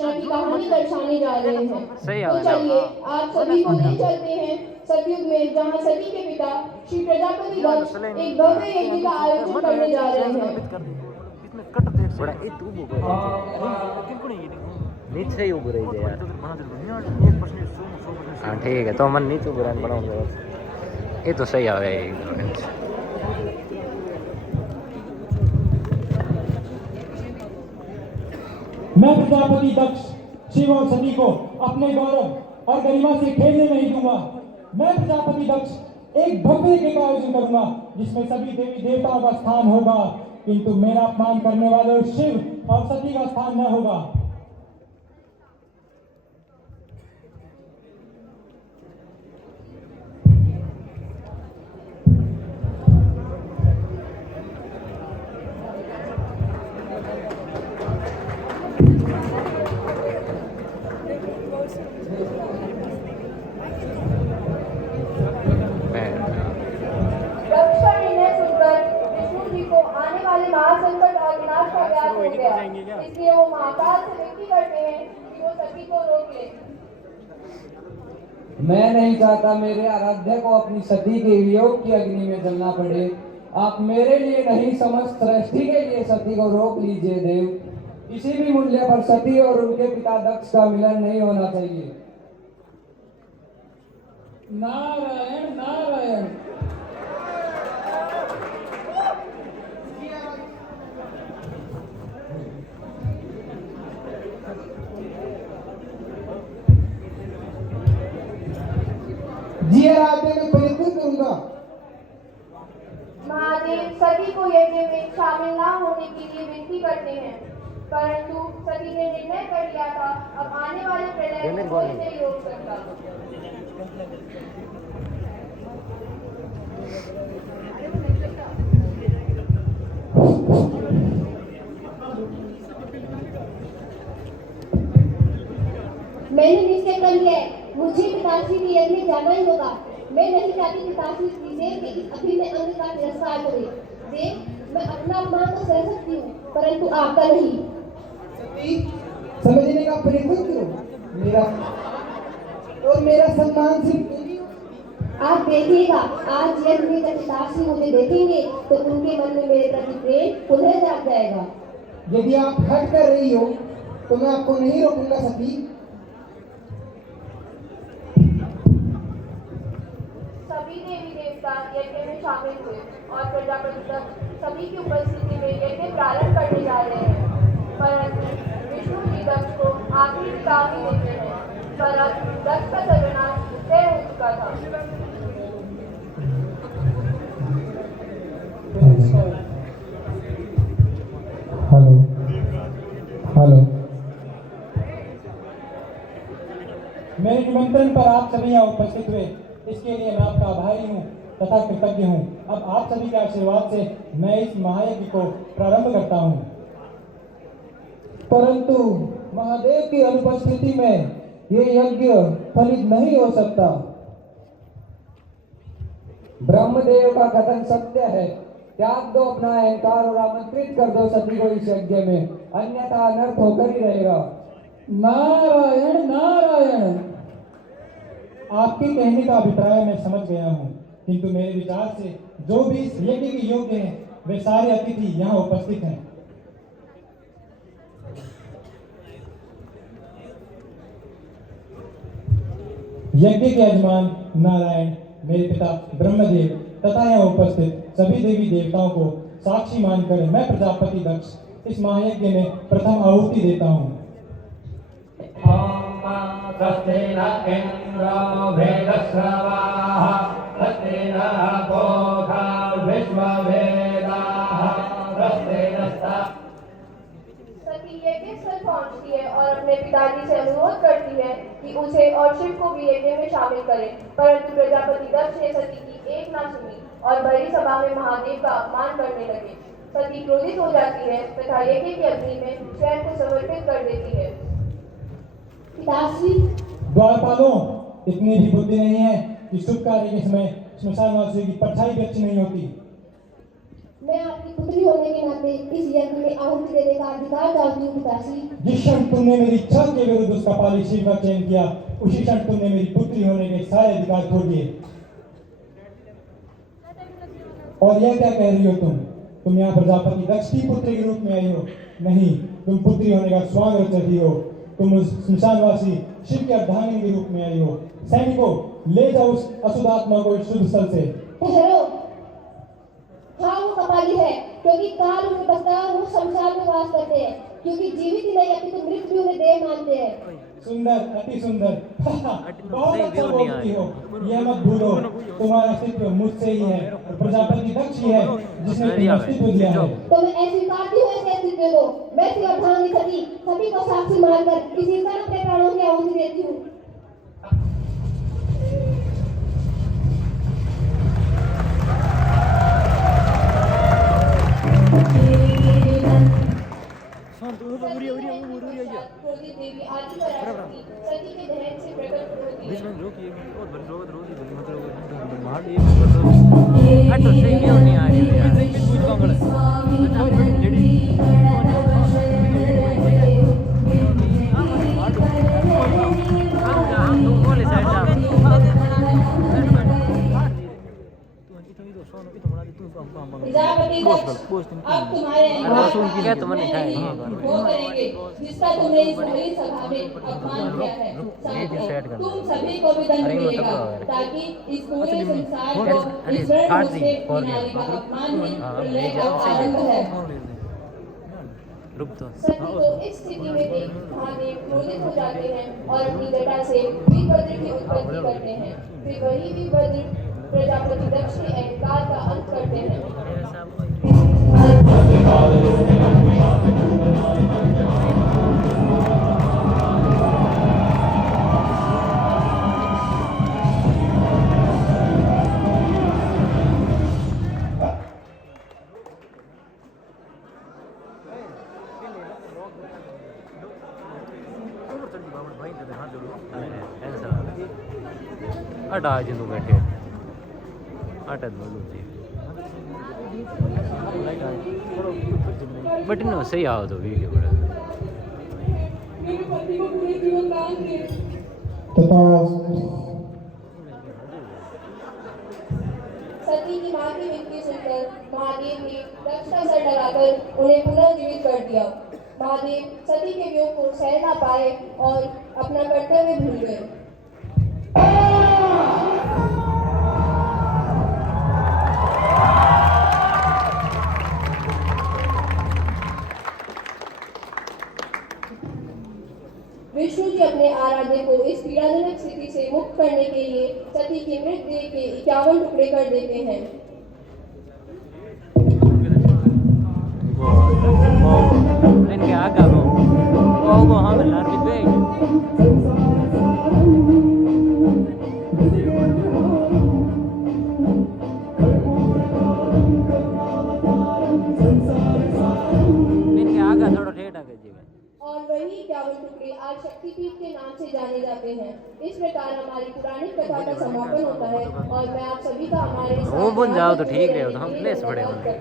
रचना की कहानी दर्शाने जा रहे हैं। तो चलिए आप सभी को ले चलते हैं सतयुग में, जहाँ सती के पिता श्री प्रजापति दक्ष एक भव्य यज्ञ का आयोजन करने जा रहे हैं। बड़ा ये तू नीचे ही उभ रही है यार। हाँ ठीक है, तो मन नीचे उभ रहा है बनाऊंगा, ये तो सही आ रहा है। मैं प्रजापति दक्ष शिव और सती को अपने गौरव और गरिमा से खेलने नहीं दूंगा। मैं प्रजापति दक्ष एक भव्य यज्ञ का आयोजन करूंगा जिसमें सभी देवी देवताओं का स्थान होगा, किंतु मेरा अपमान करने वाले शिव और सती का स्थान न होगा। महासंकट और विनाश का ज्ञात हो गया, इसलिए वो महाकाल से विनती करते हैं कि वो सभी को रोक ले। मैं नहीं चाहता मेरे आराध्य को अपनी सती के वियोग की अग्नि में जलना पड़े। आप मेरे लिए नहीं, समस्त सृष्टि के लिए सती को रोक लीजिए देव। किसी भी मूल्य पर सती और उनके पिता दक्ष का मिलन नहीं होना चाहिए। नारायण नारायण। जी आराध्य में परिवर्तन करूंगा। महादेव सती को यज्ञ में शामिल ना होने के लिए विनती करते हैं, परंतु सती ने निर्णय कर लिया था अब आने वाले प्रलय को कोई नहीं रोक सकता। मैंने निश्चय कर लिया है, मुझे पिताश्री के यज्ञ में जाना ही होगा। मैं नहीं चाहती पिताश्री देव के इस अभिन्न अंग का तिरस्कार करे। देव, मैं अपना अपमान तो सह सकती हूँ, परंतु आपका नहीं। समझने का प्रयत्न करो। मेरा सम्मान सिर्फ आप देखिएगा, आज यज्ञ में जब पिताश्री मुझे देखेंगे तो उनके मन में मेरे प्रति प्रेम पुनः जाग जाएगा। यदि आप हट कर रही हो तो मैं आपको नहीं रोकूंगा सती। सभी देवी देवता यज्ञ में शामिल हुए और प्रजापति दक्ष सभी की उपस्थिति में यज्ञ प्रारंभ करने जा रहे हैं, परंतु विष्णु जी दक्ष को आखिरी चेतावनी देते हैं, पर अब दक्ष का सर्वनाश तय हो चुका था। हेलो हेलो, मेरे निमंत्रण पर आप सभी यहाँ उपस्थित हुए, इसके लिए मैं आपका आभारी हूँ तथा कृतज्ञ हूँ। अब आप सभी के आशीर्वाद से मैं इस महायज्ञ को प्रारंभ करता हूँ। परंतु महादेव की अनुपस्थिति में ये यज्ञ फलित नहीं हो सकता। ब्रह्मदेव का कथन सत्य है। त्याग दो अपना अहंकार और आमंत्रित कर दो सती को इस यज्ञ में, अन्यथा अनर्थ होकर ही रहेगा। नारायण नारायण। आपके कहने का अभिप्राय मैं समझ गया हूँ, किंतु मेरे विचार से जो भी इस यज्ञ के योग्य हैं वे सारे अतिथि यहाँ उपस्थित हैं। यज्ञ के यजमान नारायण, मेरे पिता ब्रह्मदेव तथा यहाँ उपस्थित सभी देवी देवताओं को साक्षी मानकर मैं प्रजापति दक्ष इस महायज्ञ में प्रथम आहुति देता हूँ। सती यज्ञ स्थल पहुंचती है और अपने पिताजी से अनुरोध करती है कि उसे और शिव को भी यज्ञ में शामिल करें, परंतु प्रजापति दक्ष ने सती की एक ना सुनी और बड़ी सभा में महादेव का अपमान करने लगे। सती क्रोधित हो जाती है तथा यज्ञ की अग्नि में स्वयं को समर्पित कर देती है। पिताश्री, द्वारपालों, इतनी भी बुद्धि नहीं है कि शुभ कार्य के समय श्मशानवासियों की परछाई भी अच्छी नहीं होती। मैं आपकी पुत्री होने के नाते इस यज्ञ में आहुति देने का अधिकार चाहती हूँ पिताश्री। जिस क्षण तुमने मेरी इच्छा के विरुद्ध उसका पाली शिव का चयन किया, उसी क्षण तुमने मेरी पुत्री होने के सारे अधिकार खो दिए। और यह क्या कह रही हो तुम यहाँ प्रजापति दक्ष की पुत्री के रूप में आई हो? नहीं, तुम पुत्री होने का स्वांग रच रही हो। तुम उस स्मशानवासी शिव के अर्धांगिनी के रूप में आई हो। सैनिकों, ले जाओ उस अशुद्ध आत्मा को इस शुद्ध स्थल से। ठहरो। हाँ, वो कपाली है, क्योंकि काल उन्हें बसता है और वो शमशान में वास करते हैं, क्योंकि जीवित ही नहीं अपितु मृत भी उन्हें देह मानते हैं। सुंदर, अति सुंदर। बहुत अच्छा बोलती हो। यह मत भूलो, तुम्हारा अस्तित्व मुझसे ही है और प्रजापति दक्ष ही है जिसने तुम्हें अस्तित्व दिया है। तो मैं ऐसी स्वीकारती हूँ ऐसे अस्तित्व को। मैं सी अर्धांगिनी सती को साक्षी मानकर इसी तरह अपने प्राणों की आहुति देती हूँ। क्रोधित देवी आदि पराशक्ति सती के दहन से प्रकट होती है। तो सही क्यों नहीं आ रही यार? प्रजापति दक्ष, अब तुम्हारे क्या तुमने वो करेंगे जिसका तुमने इस बड़ी सभा में अपमान किया है। तुम सभी को भी दंड मिलेगा, ताकि इस पूरे संसार को इस वर्ण मुझसे नारी का अपमान ही प्रलय का आरंभ है। सती को इस स्थिति में देख महादेव क्रोधित हो जाते हैं और अपनी जटा से वीरभद्र की उत्पत्ति करते हैं। फिर वही वीरभद्र प्रजापति दक्ष के अहंकार का अंत करते हैं। हटा जिंदू बैठे हटा दो बट नो सही आओ तो वीडियो बड़ा मेरे पति को पूरे जीवन दान दिए। सती की मां की विनती सुनकर महादेव ने दक्ष का सर लगाकर उन्हें पुनर्जीवित कर दिया। महादेव सती के वियोग को सह ना पाए और अपना कर्तव्य भूल गए। विष्णु जी अपने आराध्य को इस पीड़ाजनक स्थिति से मुक्त करने के लिए सती की मृतदेह के 51 टुकड़े कर देते हैं। इनके आगे वो हम लार भी इनके आगे थोड़ा ठेठा कीजिएगा। और वही 51 टुकड़े आज शक्तिपीठ के नाम से जाने जाते हैं। इस प्रकार हमारी पुरानी कथा का समापन होता है और मैं आप सभी का हमारे वो बन जाओ तो ठीक है, तो हम प्लेस पड़े होंगे।